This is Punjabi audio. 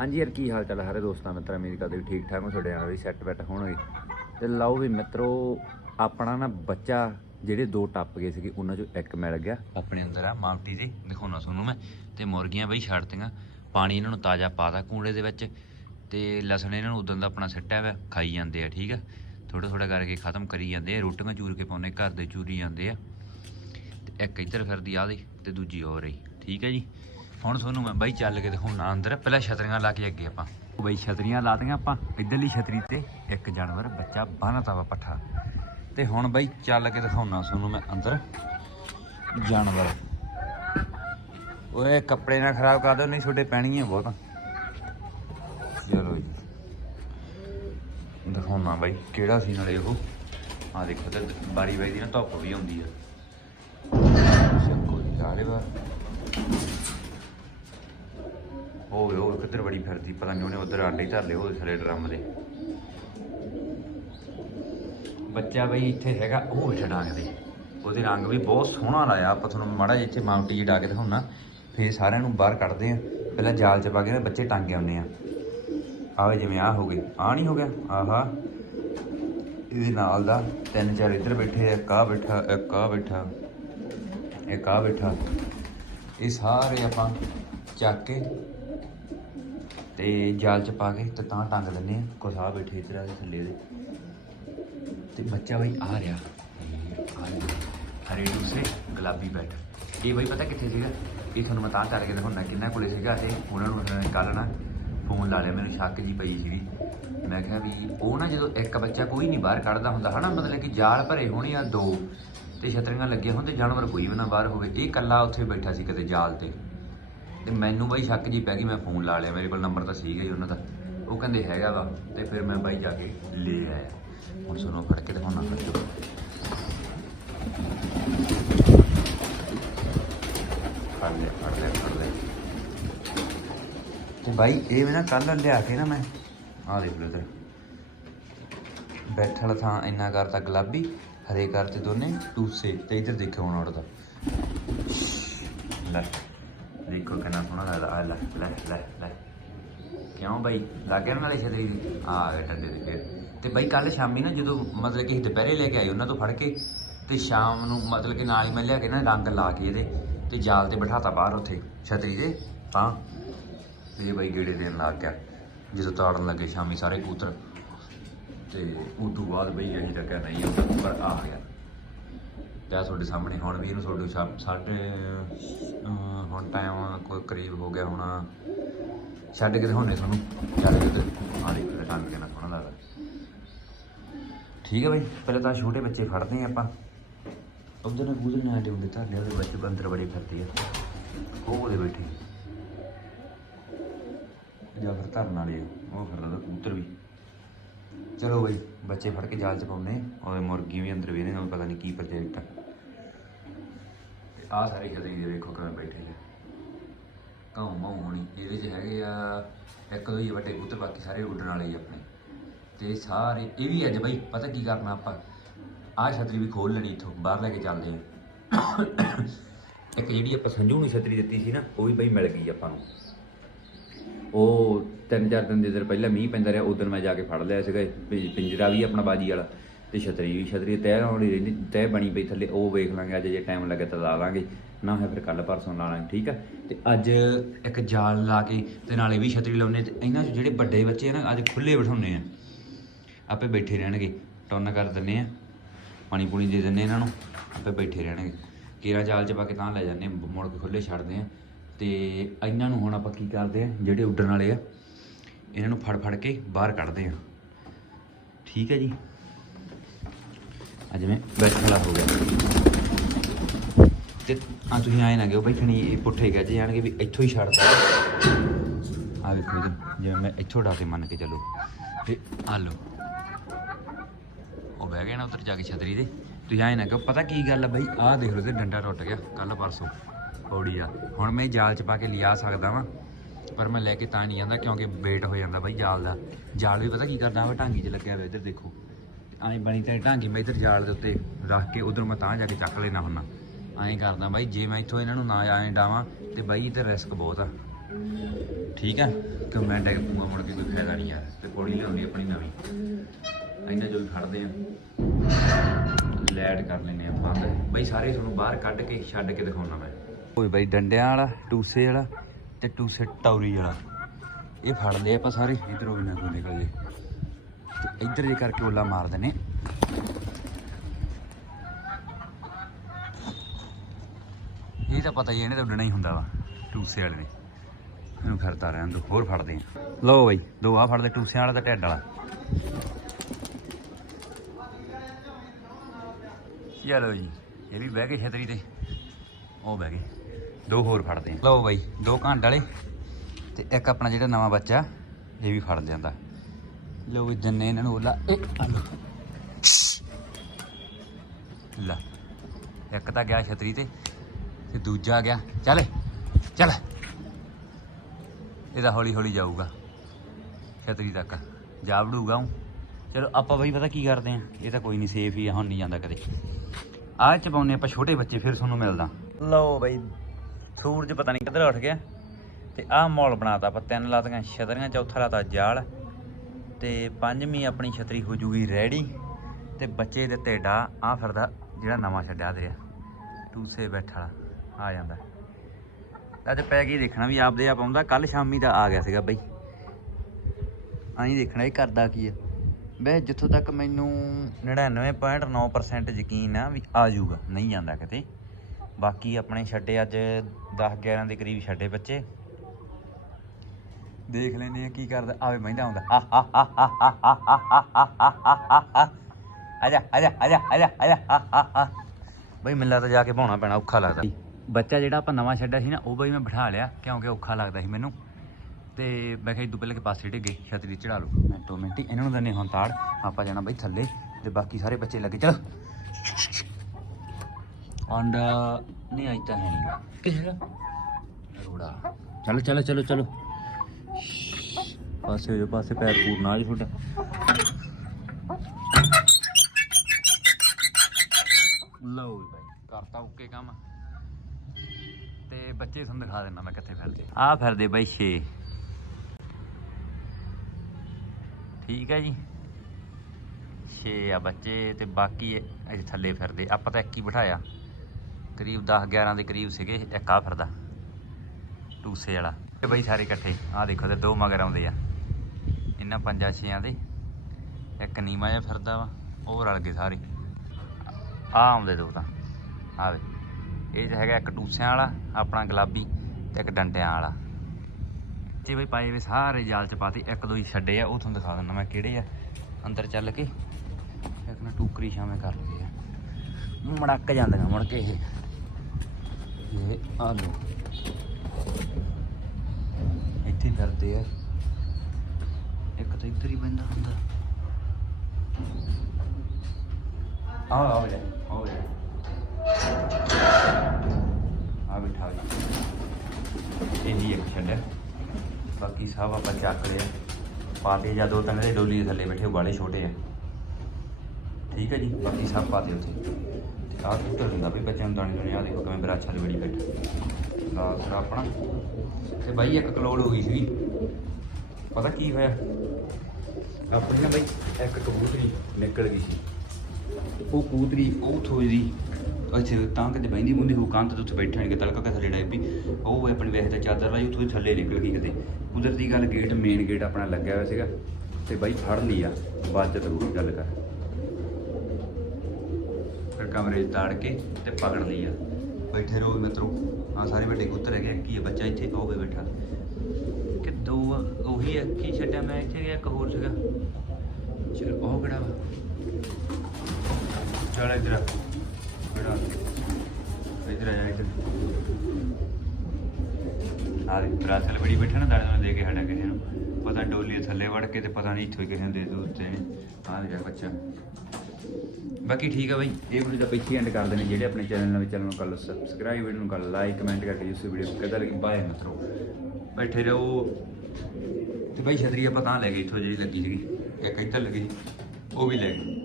ਹਾਂਜੀ ਯਾਰ, ਕੀ ਹਾਲ ਚਾਲ ਹੈ ਸਾਰੇ ਦੋਸਤਾਂ ਮਿੱਤਰਾਂ? ਮੇਰੀ ਕਦੇ ਵੀ ਠੀਕ ਠਾਕ ਹੋ, ਤੁਹਾਡੇ ਨਾਲ ਵੀ ਸੈੱਟ ਬੈਟ ਹੋਣਗੇ ਤੇ ਲਓ ਵੀ ਮਿੱਤਰੋ, ਆਪਣਾ ਨਾ ਬੱਚਾ, ਜਿਹੜੇ ਦੋ ਟੱਪ ਗਏ ਸੀਗੇ, ਉਹਨਾਂ ਚੋਂ ਇੱਕ ਮਿਲ ਗਿਆ ਆਪਣੇ ਅੰਦਰ ਆ ਮਾਲਤੀ ਦੇ ਦਿਖਾਉਣਾ ਤੁਹਾਨੂੰ ਮੈਂ। ਤੇ ਮੁਰਗੀਆਂ ਬਈ ਛੱਡਤੀਆਂ ਪਾਣੀ ਇਹਨਾਂ ਨੂੰ ਤਾਜ਼ਾ ਪਾਤਾ ਕੂੜੇ ਦੇ ਵਿੱਚ। ਤੇ ਲਸਣ ਇਹਨਾਂ ਨੂੰ ਉਦੋਂ ਦਾ ਆਪਣਾ ਸਿੱਟਿਆ ਹੋਇਆ, ਖਾਈ ਜਾਂਦੇ ਆ, ਠੀਕ ਆ? ਥੋੜਾ ਥੋੜਾ ਕਰਕੇ ਖਤਮ ਕਰੀ ਜਾਂਦੇ ਆ, ਰੋਟੀਆਂ ਚੂਰ ਕੇ ਪਾਉਨੇ ਘਰ ਦੇ ਚੂਰੀ ਜਾਂਦੇ ਆ। ਤੇ ਇੱਕ ਇੱਧਰ ਫਿਰਦੀ ਆ ਦੀ ਤੇ ਦੂਜੀ ਹੋਰ ਰਹੀ ਠੀਕ ਹੈ ਜੀ? ਹੁਣ ਤੁਹਾਨੂੰ ਮੈਂ ਬਾਈ ਚੱਲ ਕੇ ਦਿਖਾਉਣਾ ਅੰਦਰ, ਪਹਿਲਾਂ ਛਤਰੀਆਂ ਲਾ ਕੇ ਅੱਗੇ ਆਪਾਂ। ਬਾਈ ਛਤਰੀਆਂ ਲਾਤੀਆਂ ਆਪਾਂ, ਇੱਧਰਲੀ ਛਤਰੀ ਤੇ ਇੱਕ ਜਾਨਵਰ, ਬੱਚਾ ਬੰਨਤਾ ਵਾ ਪੱਠਾ। ਤੇ ਹੁਣ ਬਾਈ ਚੱਲ ਕੇ ਦਿਖਾਉਣਾ ਤੁਹਾਨੂੰ ਮੈਂ ਅੰਦਰ, ਜਾਨਵਰ। ਓਏ, ਕੱਪੜੇ ਨਾ ਖਰਾਬ ਕਰ ਦਿਓ, ਨਹੀਂ ਤੁਹਾਡੇ ਪੈਣਗੀਆਂ ਬਹੁਤ। ਚਲੋ ਜੀ। ਦਿਖਾਉਣਾ ਬਾਈ ਕਿਹੜਾ ਸੀ ਨਾਲੇ ਉਹ। ਆ ਦੇਖੋ ਤੇ ਬਾਰੀ ਬਾਰੀ ਦੀ ਨਾ ਧੁੱਪ ਵੀ ਆਉਂਦੀ ਆ। ਕੋਈ ਸਾਰੇ ਵਾਰ ਹੋਵੇ ਬੜੀ ਫਿਰਦੀ, ਪਤਾ ਨਹੀਂ ਉਹਨੇ ਉਧਰ ਆਂਡੇ ਧਰ ਲਏ ਉਹਦੇ ਥੱਲੇ ਡਰਮ ਦੇ। ਬੱਚਾ ਬਈ ਇੱਥੇ ਹੈਗਾ ਉਹ ਬੈਠਾ ਡਾਂਗ ਦੇ। ਉਹਦੇ ਰੰਗ ਵੀ ਬਹੁਤ ਸੋਹਣਾ ਲਾਇਆ, ਆਪਾਂ ਤੁਹਾਨੂੰ ਮਾੜਾ ਜਿਹਾ ਇੱਥੇ ਮਾਊਂਟੀ ਜੀ ਡਾ ਕੇ ਦਿਖਾਉਣਾ। ਫੇਰ ਸਾਰਿਆਂ ਨੂੰ ਬਾਹਰ ਕੱਢਦੇ ਆ। ਪਹਿਲਾਂ ਜਾਲ ਚ ਪਾ ਕੇ ਨਾ ਬੱਚੇ ਟੰਗ ਆਉਂਦੇ ਆ। ਆਵੇ ਜਿਵੇਂ ਆ ਹੋ ਗਏ। ਆ ਨਹੀਂ ਹੋ ਗਿਆ, ਆਹਾ। ਇਹਦੇ ਨਾਲ ਦਾ ਤਿੰਨ ਚਾਰ ਇੱਧਰ ਬੈਠੇ ਆ, ਇੱਕ ਆ ਬੈਠਾ, ਇੱਕ ਆ ਬੈਠਾ, ਇੱਕ ਆ ਬੈਠਾ। ਇਹ ਸਾਰੇ ਆਪਾਂ ਚੱਕ ਕੇ ਤੇ ਜਾਲ ਚ ਪਾ ਕੇ ਤੇ ਤਾਂ ਟੰਗ ਦਿੰਨੇ ਆ। ਕੁਛ ਬੈਠੇ ਇੱਧਰ ਆ ਥੱਲੇ ਦੇ। ਤੇ ਬੱਚਾ ਬਈ ਆ ਰਿਹਾ। ਹਰੇ ਦੂਸਰੇ ਗੁਲਾਬੀ ਬੈਟ। ਇਹ ਬਈ ਪਤਾ ਕਿੱਥੇ ਸੀਗਾ? ਇਹ ਤੁਹਾਨੂੰ ਮੈਂ ਤਾਂ ਕਰਕੇ ਕੇ ਦਿਖਾਉਣਾ ਕਿੰਨਾ ਕੋਲੇ ਸੀਗਾ ਤੇ ਉਹਨਾਂ ਨੂੰ ਕੱਲ ਨਾ ਫੋਨ ਲਾ ਲਿਆ, ਮੈਨੂੰ ਸ਼ੱਕ ਜੀ ਪਈ ਸੀ ਵੀ ਮੈਂ ਕਿਹਾ ਵੀ ਉਹ ਨਾ ਜਦੋਂ ਇੱਕ ਬੱਚਾ ਕੋਈ ਨਹੀਂ ਬਾਹਰ ਕੱਢਦਾ ਹੁੰਦਾ, ਹਨਾ? ਮਤਲਬ ਕਿ ਜਾਲ ਭਰੇ ਹੋਣੇ ਆ ਦੋ ਤੇ ਛਤਰੀਆਂ ਲੱਗੀਆਂ ਹੋਣ ਤੇ ਜਾਨਵਰ ਕੋਈ ਵੀ ਨਾ ਬਾਹਰ ਹੋਵੇ। ਇਹ ਇਕੱਲਾ ਉੱਥੇ ਬੈਠਾ ਸੀ ਕਿਤੇ ਜਾਲ ਤੇ। ਤੇ ਮੈਨੂੰ ਬਾਈ ਸ਼ੱਕ ਜੀ ਪੈ ਗਈ, ਮੈਂ ਫੋਨ ਲਾ ਲਿਆ। ਮੇਰੇ ਕੋਲ ਨੰਬਰ ਤਾਂ ਸੀਗਾ ਹੀ ਉਹਨਾਂ ਦਾ। ਉਹ ਕਹਿੰਦੇ ਹੈਗਾ ਵਾ, ਤੇ ਫਿਰ ਮੈਂ ਬਾਈ ਜਾ ਕੇ ਲੈ ਆਇਆ। ਹੁਣ ਸੁਣੋ ਫੜ ਕੇ ਦਿਖਾਉਣਾ ਫਿਰ ਫੜ ਲੈ ਫੜ ਲੈ ਫੜ ਲੈ ਤੇ ਬਾਈ, ਇਹ ਵੀ ਨਾ ਕੱਲ ਲਿਆ ਕੇ ਨਾ ਮੈਂ ਆ ਦੇਖ ਲਓ ਇਧਰ। ਬੈਠਲ ਥਾਂ ਇੰਨਾ ਕਰਤਾ ਗੁਲਾਬੀ ਹਰੇ ਕਰਤੇ ਦੋਨੇ ਟੂਸੇ, ਤੇ ਇਧਰ ਦੇਖੋ ਹੁਣ ਉੜਦਾ ਲੈ। ਦੇਖੋ ਕਿੰਨਾ ਸੋਹਣਾ ਲੱਗਦਾ। ਆ ਲੈ ਲੈ ਲੈ ਲੈ। ਕਿਉਂ ਬਾਈ? ਲੱਗੇ ਨਾਲੇ ਛਤਰੀ ਦੀ? ਆ ਗਏ ਟੱਡੇ ਦੇ ਫਿਰ ਤੇ ਬਾਈ ਕੱਲ ਸ਼ਾਮੀ ਨਾ ਜਦੋਂ ਮਤਲਬ ਕਿ ਅਸੀਂ ਦੁਪਹਿਰੇ ਲੈ ਕੇ ਆਏ, ਉਹਨਾਂ ਤੋਂ ਫੜ ਕੇ ਤੇ ਸ਼ਾਮ ਨੂੰ ਮਤਲਬ ਕਿ ਨਾਲ ਹੀ ਮੈਂ ਲਿਆ ਕੇ ਨਾ ਰੰਗ ਲਾ ਕੇ ਇਹਦੇ ਤੇ ਜਾਲ ਤੇ ਬਿਠਾਤਾ ਬਾਹਰ ਉੱਥੇ ਛਤਰੀ ਦੇ। ਤਾਂ ਇਹ ਬਾਈ ਗੇੜੇ ਦੇਣ ਲੱਗ ਗਿਆ। ਜਦੋਂ ਤਾੜਨ ਲੱਗੇ ਸ਼ਾਮੀ ਸਾਰੇ ਕੂਤਰ ਤੇ ਉਸ ਬਾਅਦ ਬਈ ਅਸੀਂ ਤਾਂ ਕਿਹਾ ਨਹੀਂ ਪਰ ਆ ਗਿਆ। ਤੇ ਆਹ ਤੁਹਾਡੇ ਸਾਹਮਣੇ। ਹੁਣ ਵੀ ਇਹਨੂੰ ਤੁਹਾਡੇ ਸਾ- ਸਾਡੇ ਹੁਣ ਟਾਈਮ ਕੋਈ ਕਰੀਬ ਹੋ ਗਿਆ ਹੋਣਾ। ਛੱਡ ਕੇ ਦਿਖਾਉਣੇ ਤੁਹਾਨੂੰ। ਛੱਡ ਕੇ ਆ ਦੇਖੋ ਟੰਗ ਕੇ ਨਾ ਸੋਹਣਾ ਲੱਗਦਾ। ਠੀਕ ਹੈ ਬਈ ਪਹਿਲੇ ਤਾਂ ਛੋਟੇ ਬੱਚੇ ਫੜਦੇ ਆ ਆਪਾਂ। ਉਧਰ ਨੇ ਕਬੂਤਰ ਨੇ ਆਡੇ ਹੁੰਦੇ ਧਰ ਲਿਆ ਬੱਚੇ ਬੰਦਰ ਬੜੇ ਫਿਰਦੇ ਆ। ਉਹ ਉਹਦੇ ਬੈਠੇ ਜਾਂ ਫਿਰ ਧਰਨ ਵਾਲੇ ਆ, ਉਹ ਫਿਰਦਾ ਉਹਦਾ ਕਬੂਤਰ ਵੀ। ਚਲੋ ਬਈ ਬੱਚੇ ਫੜ ਕੇ ਜਾਲ ਚ ਪਾਉਨੇ ਉਹਦੇ ਮੁਰਗੀ ਵੀ ਅੰਦਰ ਵੀ ਨੇ ਪਤਾ ਨਹੀਂ ਕੀ ਪ੍ਰੋਜੈਕਟ ਆ। ਤੇ ਆ ਸਾਰੇ ਖਦੇ ਦੇ ਵੇਖੋ ਕਿਵੇਂ ਬੈਠੇ ਨੇ। ਕਾਉ ਮਾਉ ਹੋਣੀ, ਇਹਦੇ ਚ ਹੈਗੇ ਆ ਇੱਕ ਦੋ ਹੀ ਵੱਡੇ ਕਬੂਤਰ ਬਾਕੀ ਸਾਰੇ ਉੱਡਣ ਵਾਲੇ ਹੀ ਆਪਣੇ। ਤੇ ਸਾਰੇ, ਇਹ ਵੀ ਅੱਜ ਬਈ, ਪਤਾ ਕੀ ਕਰਨਾ ਆਪਾਂ? ਆਹ ਛਤਰੀ ਵੀ ਖੋਲ ਲੈਣੀ ਇੱਥੋਂ, ਬਾਹਰ ਲੈ ਕੇ ਚੱਲਦੇ ਆ ਇੱਕ ਜਿਹੜੀ ਆਪਾਂ ਸੰਜੂ ਨੂੰ ਛਤਰੀ ਦਿੱਤੀ ਸੀ ਨਾ, ਉਹ ਵੀ ਬਈ ਮਿਲ ਗਈ ਆਪਾਂ ਨੂੰ। ਉਹ ਤਿੰਨ ਚਾਰ ਦਿਨ ਦੇ ਦਰ ਪਹਿਲਾਂ ਮੀਂਹ ਪੈਂਦਾ ਰਿਹਾ ਉਦੋਂ ਮੈਂ ਜਾ ਕੇ ਫੜ ਲਿਆ ਸੀਗਾ ਪਿ- ਪਿੰਜਰਾ ਵੀ ਆਪਣਾ ਬਾਜੀ ਵਾਲਾ। ਤੇ ਛਤਰੀ ਵੀ ਛਤਰੀ ਤੈਅ ਹੋਣੀ ਰਹਿੰਦੀ ਤੈਅ ਬਣੀ ਪਈ ਥੱਲੇ ਉਹ ਵੇਖ ਲਾਂਗੇ ਅੱਜ ਜੇ ਟਾਈਮ ਲੱਗੇ ਤਾਂ ਲਾ ਲਾਂਗੇ। ਨਾ ਹੈ ਫਿਰ ਕੱਲ ਪਰਸੋਂ ਲਾ ਲਾਂਗੇ ਠੀਕ ਆ? ਤੇ ਅੱਜ ਇੱਕ ਜਾਲ ਲਾ ਕੇ ਤੇ ਨਾਲੇ ਵੀ ਛਤਰੀ ਲਾਉਨੇ ਤੇ ਇਹਨਾਂ 'ਚ ਜਿਹੜੇ ਵੱਡੇ ਬੱਚੇ ਆ ਨਾ ਅੱਜ ਖੁੱਲੇ ਬਿਠਾਉਨੇ ਆ। ਆਪੇ ਬੈਠੇ ਰਹਿਣਗੇ ਟੌਨ ਕਰ ਦਿੰਨੇ ਆ ਪਾਣੀ ਪੂਣੀ ਦੇ ਦਿੰਨੇ ਇਹਨਾਂ ਨੂੰ ਆਪੇ ਬੈਠੇ ਰਹਿਣਗੇ। ਕੇਰਾ ਜਾਲ ਚ ਪਾ ਕੇ ਤਾਂ ਲੈ ਜਾਂਦੇ ਆ, ਮੁੜ ਕੇ ਖੁੱਲੇ ਛੱਡਦੇ ਆ। ਤੇ ਇਹਨਾਂ ਨੂੰ ਹੁਣ ਆਪਾਂ ਕੀ ਕਰਦੇ ਆ ਜਿਹੜੇ ਉੱਡਣ ਵਾਲੇ ਆ ਇਹਨਾਂ ਨੂੰ ਫੜ ਫੜ ਕੇ ਬਾਹਰ ਕੱਢਦੇ ਆ। ਠੀਕ ਹੈ ਜੀ? ਜਿਵੇਂ ਮੈਂ ਬੈਠਲਾ ਹੋ ਗਿਆ। ਤੇ ਆ ਤੁਸੀਂ ਆਏ ਨਾ ਗਿਓ ਬੈਠਣੀ ਇਹ ਪੁੱਠੇ ਗੱਜ ਜਾਣਗੇ ਵੀ ਇੱਥੋਂ ਹੀ ਛੱਡਦਾ ਆ ਵੇਖੋ ਜੀ, ਜਿਵੇਂ ਮੈਂ ਇੱਥੋਂ ਡਾ ਕੇ ਮੰਨ ਕੇ ਚੱਲੋ। ਤੇ ਆ ਲਓ। ਉਹ ਬਹਿ ਗਏ ਨਾ ਉੱਧਰ ਜਾ ਕੇ ਛਤਰੀ ਦੇ। ਤੁਸੀਂ ਆਏ ਨਾ ਕਿਉਂ ਪਤਾ ਕੀ ਗੱਲ ਆ ਬਈ? ਆਹ ਦੇਖ ਲਓ ਤੇ ਡੰਡਾ ਟੁੱਟ ਗਿਆ ਕੱਲ ਪਰਸੋਂ, ਪੌੜੀ ਆ ਹੁਣ ਮੈਂ ਜਾਲ ਚ ਪਾ ਕੇ ਲਿਆ ਸਕਦਾ ਵਾਂ, ਪਰ ਮੈਂ ਲੈ ਕੇ ਤਾਂ ਨਹੀਂ ਜਾਂਦਾ ਕਿਉਂਕਿ ਵੇਟ ਹੋ ਜਾਂਦਾ ਬਾਈ ਜਾਲ ਦਾ। ਜਾਲ ਵੀ ਪਤਾ ਕੀ ਕਰਦਾ ਵਾ, ਢਾਂਗੀ 'ਚ ਲੱਗਿਆ ਹੋਇਆ ਇੱਧਰ ਦੇਖੋ। ਐਂ ਬਣੀ ਤੇ ਢਾਂਗੀ ਮੈਂ ਇੱਧਰ ਜਾਲ ਦੇ ਉੱਤੇ ਰੱਖ ਕੇ ਉਧਰ ਮੈਂ ਤਾਂ ਜਾ ਕੇ ਚੱਕ ਲੈਣਾ ਹੁੰਨਾ। ਐਂ ਕਰਦਾ ਬਾਈ, ਜੇ ਮੈਂ ਇੱਥੋਂ ਇਹਨਾਂ ਨੂੰ ਨਾ ਐਂ ਡਾਵਾਂ ਤੇ ਬਾਈ ਇਹ ਤੇ ਰਿਸਕ ਬਹੁਤ ਆ। ਠੀਕ ਆ? ਉੱਥੇ ਮੈਂ ਡੈਗ ਪੂਆ ਮੁੜ ਕੇ ਕੋਈ ਫਾਇਦਾ ਨਹੀਂ ਯਾਰ, ਤੇ ਪੌੜੀ ਲਿਆਉਣੀ ਆਪਣੀ ਨਵੀਂ। ਇਹਨਾਂ ਜੋ ਵੀ ਖੜਦੇ ਆ। ਲੈਟ ਕਰ ਲੈਨੇ ਆ ਬੰਦ। ਬਾਈ ਸਾਰੇ ਤੁਹਾਨੂੰ ਬਾਹਰ ਕੱਢ ਕੇ ਛੱਡ ਕੇ ਦਿਖਾਉਣਾ ਮੈਂ। ਓਏ ਬਾਈ, ਡੰਡਿਆਂ ਵਾਲਾ, ਟੂਸੇ ਵਾਲਾ ਤੇ ਟੂਸੇ ਟੌਰੀ ਵਾਲਾ। ਇਹ ਫੜਦੇ ਆਪਾਂ ਸਾਰੇ, ਇਧਰੋਂ ਵੀ ਨਾ ਕੋਈ ਨਿਕਲ ਜੇ। ਤੇ ਇੱਧਰ ਜੇ ਕਰਕੇ ਓਲਾ ਮਾਰਦੇ ਨੇ ਇਹ ਤਾਂ ਪਤਾ ਹੀ ਇਹਨੇ ਤਾਂ ਉੱਡਣਾ ਹੀ ਹੁੰਦਾ ਵਾ, ਟੂਸੇ ਵਾਲੇ ਨੇ। ਇਹਨੂੰ ਫਿਰਦਾ ਰਹਿਣ ਦੋ, ਹੋਰ ਫੜਦੇ ਆ। ਲਓ ਬਈ, ਦੋ ਆ ਫੜਦੇ, ਟੂਸਿਆਂ ਵਾਲਾ ਤੇ ਢਿੱਡ ਵਾਲਾ। ਚਲੋ ਜੀ, ਇਹ ਵੀ ਬਹਿ ਗਏ ਛਤਰੀ ਤੇ। ਉਹ ਬਹਿ ਗਏ। ਦੋ ਹੋਰ ਫੜਦੇ ਆ। ਲਓ ਬਾਈ, ਦੋ ਘੰਟ ਵਾਲੇ ਤੇ ਇੱਕ ਆਪਣਾ ਜਿਹੜਾ ਨਵਾਂ ਬੱਚਾ, ਇਹ ਵੀ ਫੜ ਲਿਆਂਦਾ। ਲਓ ਵੀ ਜੰਨੇ ਇਹਨਾਂ ਨੂੰ, ਲਾ, ਇਹ ਆ ਲਓ। ਲੈ, ਇੱਕ ਤਾਂ ਗਿਆ ਛਤਰੀ ਤੇ ਤੇ ਦੂਜਾ ਗਿਆ। ਚੱਲ ਚੱਲ। ਇਹਦਾ ਹੌਲੀ ਹੌਲੀ ਜਾਊਗਾ, ਛਤਰੀ ਤੱਕ। ਜਾ ਵੜੂਗਾ ਹੂੰ ਚਲੋ, ਆਪਾਂ ਬਈ ਪਤਾ ਕੀ ਕਰਦੇ ਆ ਇਹ ਤਾਂ ਕੋਈ ਨਹੀਂ ਸੇਫ ਹੀ ਆ, ਹੁਣ ਨਹੀਂ ਜਾਂਦਾ ਕਦੇ। ਆਹ ਚ ਪਾਉਨੇ ਆਪਾਂ ਛੋਟੇ ਬੱਚੇ, ਫਿਰ ਤੁਹਾਨੂੰ ਮਿਲਦਾ। ਲਓ ਬਈ, ਸੂਰਜ ਪਤਾ ਨਹੀਂ ਕਿੱਧਰ ਉੱਠ ਗਿਆ। ਤੇ ਆਹ ਮੌਲ ਬਣਾਤਾ ਆਪਾਂ, ਤਿੰਨ ਲਾਤੀਆਂ, ਛਤਰੀਆਂ, ਚੌਥਾ ਲਾਤਾ ਜਾਲ। ਤੇ ਪੰਜਵੀਂ ਆਪਣੀ ਛਤਰੀ ਹੋ ਜੂਗੀ ਰੈਡੀ ਤੇ ਬੱਚੇ ਦੇ ਢੇਡਾ ਆ ਫਿਰਦਾ ਜਿਹੜਾ ਨਵਾਂ ਛੱਡਿਆ ਤੇ ਟੂਸੇ ਬੈਠਾ ਆ ਜਾਂਦਾ। ਅੱਜ ਪੈ ਕੇ ਦੇਖਣਾ ਵੀ ਆਪਦੇ ਆਪ ਆਉਂਦਾ ਕੱਲ ਸ਼ਾਮੀ ਦਾ ਆ ਗਿਆ ਸੀਗਾ ਬਈ। ਆਹੀਂ ਦੇਖਣਾ ਇਹ ਕਰਦਾ ਕੀ ਆ। ਬਈ ਜਿੱਥੋਂ ਤੱਕ ਮੈਨੂੰ 99.9% ਯਕੀਨ ਆ ਵੀ ਆ ਜਾਊਗਾ, ਨਹੀਂ ਜਾਂਦਾ ਕਿਤੇ। ਬਾਕੀ ਆਪਣੇ ਛੱਡੇ ਅੱਜ 10 11 ਦੇ ਕਰੀਬ ਛੱਡੇ ਬੱਚੇ। ਦੇਖ ਲੈਨੇ ਆ ਕੀ ਕਰਦਾ ਆਵੇ ਮਹਿੰਦਾ ਹੁੰਦਾ ਆਜਾ ਆਜਾ ਆਜਾ ਆਜਾ ਆਜਾ ਬਈ ਮੈਨੂੰ ਲੱਗਦਾ ਜਾ ਕੇ ਭਾਉਣਾ ਪੈਣਾ ਔਖਾ ਲੱਗਦਾ ਬੱਚਾ ਜਿਹੜਾ ਆਪਾਂ ਨਵਾਂ ਛੱਡਿਆ ਸੀ ਨਾ ਉਹ ਬਈ ਮੈਂ ਬਿਠਾ ਲਿਆ ਕਿਉਂਕਿ ਔਖਾ ਲੱਗਦਾ ਸੀ ਮੈਨੂੰ ਤੇ ਮੈਂ ਕਿਹਾ ਇਦੋਂ ਪਹਿਲਾਂ ਪਾਸੇ ਡਿੱਗੇ ਛਤਰੀ ਚੜਾ ਲੋ ਮੈਂ 2 ਮਿੰਟ ਇਹਨਾਂ ਨੂੰ ਦਨੇ ਹੁਣ ਤਾੜ ਆਪਾਂ ਜਾਣਾ ਬਈ ਥੱਲੇ ਤੇ ਬਾਕੀ ਸਾਰੇ ਬੱਚੇ ਲੱਗੇ ਚਲ ਆਂਡਾ ਨਹੀਂ ਆਇਤਾ ਹੈ ਕਿਸੇ ਰੋੜਾ ਚਲੋ ਚਲੋ ਚਲੋ ਚਲੋ पासे हो जाओ, पासे पैर पूर ना जी थोड़ा। लो भाई, करता ओके काम। ते बच्चे तुम दिखा देना, मैं आ भाई छे। ਠੀਕ ਹੈ ਜੀ 6 ਆ ਬੱਚੇ ਤੇ ਬਾਕੀ ਅਜੇ ਥੱਲੇ ਫਿਰਦੇ ਆਪਾਂ ਤਾਂ एक ਹੀ ਬਿਠਾਇਆ ਕਰੀਬ ਬਈ ਸਾਰੇ ਇਕੱਠੇ। ਆ ਦੇਖੋ ਤੇ ਦੋ ਮਗਰ ਆਉਂਦੇ ਆ। ਇਹਨਾਂ ਪੰਜਾਂ ਛੇਆਂ ਦੇ। ਇੱਕ ਨੀਮਾ ਜਿਹਾ ਫਿਰਦਾ ਵਾ, ਉਹ ਰਲ ਗਏ ਸਾਰੇ। ਆ ਆਉਂਦੇ ਦੋ ਤਾਂ। ਆ ਵੇ। ਇਹ 'ਚ ਹੈਗਾ ਇੱਕ ਟੂਸਿਆਂ ਵਾਲਾ, ਆਪਣਾ ਗੁਲਾਬੀ ਤੇ ਇੱਕ ਡੰਡਿਆਂ ਵਾਲਾ। ਤੇ ਬਈ ਪਾਏ ਵੇ ਸਾਰੇ ਜਾਲ ਚ ਪਾਤੀ, ਇੱਕ ਦੋ ਹੀ ਛੱਡੇ ਆ, ਉਹ ਤੁਹਾਨੂੰ ਦਿਖਾ ਦਿੰਦਾ ਮੈਂ ਕਿਹੜੇ ਆ। ਅੰਦਰ ਚੱਲ ਕੇ ਇੱਕ ਨਾ ਟੂਕਰੀ ਸ਼ਾਮੇ ਕਰ ਲਈਏ। ਆ ਮੜਕ ਜਾਂਦੀਆਂ ਮੁੜ ਕੇ ਇਹ। ਇਹ ਆ ਲੋ ਇੱਥੇ ਫਿਰਦੇ ਆ। ਇੱਕ ਤਾਂ ਇੱਧਰ ਹੀ ਬੰਦਾ ਹੁੰਦਾ। ਆ ਆ ਜਾ ਆ ਜਾ। ਆ ਬਿਠਾ ਜੀ ਇਹੀ ਇੱਕ ਛੱਡਿਆ ਬਾਕੀ ਸਭ ਆਪਾਂ ਚੱਕ ਲਿਆ ਪਾਤੇ ਜਾਂ ਦੋ ਤਿੰਨ ਦੇ ਡੋਲੀ ਦੇ ਥੱਲੇ ਬੈਠੇ ਬਾਲੇ ਛੋਟੇ ਆ। ਠੀਕ ਹੈ ਜੀ, ਬਾਕੀ ਸਭ ਪਾਤੇ ਉੱਥੇ। ਤੇ ਆਹ ਕਬੂਤਰ ਹੁੰਦਾ ਵੀ ਬੱਚਿਆਂ ਨੂੰ ਦਾਣੇ ਦਾਣੇ ਆ ਦੇਖੋ ਕਿਵੇਂ ਬਰਾਛਾ ਦੇ ਬੜੀ ਬੈਠਾ। ਲਾਲ ਸਰਾ ਆਪਣਾ। ਤੇ ਬਾਈ ਇੱਕ ਕਲੋੜ ਹੋ ਗਈ ਸੀ ਪਤਾ ਕੀ ਹੋਇਆ? ਆਪਣੀ ਨਾ ਬਾਈ ਇੱਕ ਕਬੂਤਰੀ ਨਿਕਲ ਗਈ ਸੀ। ਉਹ ਕਬੂਤਰੀ ਉਹ ਥੋੜੀ ਦੀ। ਅੱਛਾ ਤਾਂ ਕਿਤੇ ਬੈਂਦੀ ਮੁੰਦੀ ਹੋ ਕੰਧ ਤੇ ਉੱਥੇ ਤਲਕਾ ਕੇ ਥੱਲੇ ਡਾਈ ਵੀ ਉਹ ਆਪਣੀ ਵੇਖ ਤੇ ਚਾਦਰ ਲਾਈ ਉੱਥੋਂ ਦੀ ਥੱਲੇ ਨਿਕਲ ਗਈ ਕਿਤੇ। ਕੁਦਰਤੀ ਗੱਲ ਗੇਟ ਮੇਨ ਗੇਟ ਆਪਣਾ ਲੱਗਿਆ ਹੋਇਆ ਸੀਗਾ। ਤੇ ਬਾਈ ਫੜ ਲਈ ਆ ਬਾਜਤ ਰੂਹ ਗੱਲ ਕਰ। ਫਿਰ ਕਮਰੇ 'ਚ ਤਾੜ ਕੇ ਤੇ ਪਕੜ ਲਈ ਆ। ਬੈਠੇ ਰਹੋ ਮਿੱਤਰੋ। ਆ ਸਾਰੇ ਵੱਡੇ ਕਬੂਤਰ ਹੈਗੇ ਇੱਕ ਹੀ ਬੱਚਾ ਇੱਥੇ ਉਹ ਵੀ ਬੈਠਾ। ਕਿ ਦੋ ਉਹੀ ਹੀ ਛੱਡਿਆ ਮੈਂ ਇੱਥੇ ਗਿਆ ਇੱਕ ਹੋਰ ਸੀਗਾ। ਚਲ ਉਹ ਕਿਹੜਾ ਵਾ? ਚਲ ਇਧਰ ਆ ਕਿਹੜਾ ਇਧਰ ਆ ਇੱਧਰ। ਆ ਦੇ ਰਾਸਲ ਬੜੀ ਬੈਠਾ ਨਾ ਦਾਣੇ ਦੇ ਕੇ ਹਟਾ ਕਿਸੇ ਨੂੰ। ਪਤਾ ਡੋਲੀ ਥੱਲੇ ਵੜ ਕੇ ਤੇ ਪਤਾ ਨਹੀਂ ਇੱਥੋਂ ਕਿਸੇ ਨੂੰ ਦੇ ਦੂ ਉੱਤੇ। ਆ ਜਾ ਬੱਚਾ। ਬਾਕੀ ਠੀਕ ਆ ਬਾਈ। ਇਹ ਵੀਡੀਓ ਦਾ ਪਿੱਛੇ ਐਂਡ ਕਰ ਦੇਣੇ ਜਿਹੜੇ ਆਪਣੇ ਚੈਨਲ ਨਵੇਂ ਚੈਨਲ ਨੂੰ ਕਰ ਲਓ ਸਬਸਕ੍ਰਾਈਬ ਵੀਡੀਓ ਨੂੰ ਕਰ ਲਾਈਕ ਕਮੈਂਟ ਕਰਕੇ ਉਸ ਵੀਡੀਓ ਨੂੰ ਕਿੱਦਾਂ ਲੱਗੀ, ਬਾਏ ਮਿੱਤਰੋ ਬੈਠੇ ਰਹੋ। ਤੇ ਬਾਈ ਛਤਰੀ ਆਪਾਂ ਤਾਂ ਲੈ ਗਏ ਇੱਥੋਂ ਜਿਹੜੀ ਲੱਗੀ ਸੀਗੀ। ਇੱਕ ਇੱਧਰ ਲੱਗੀ ਉਹ ਵੀ ਲੈ ਗਏ।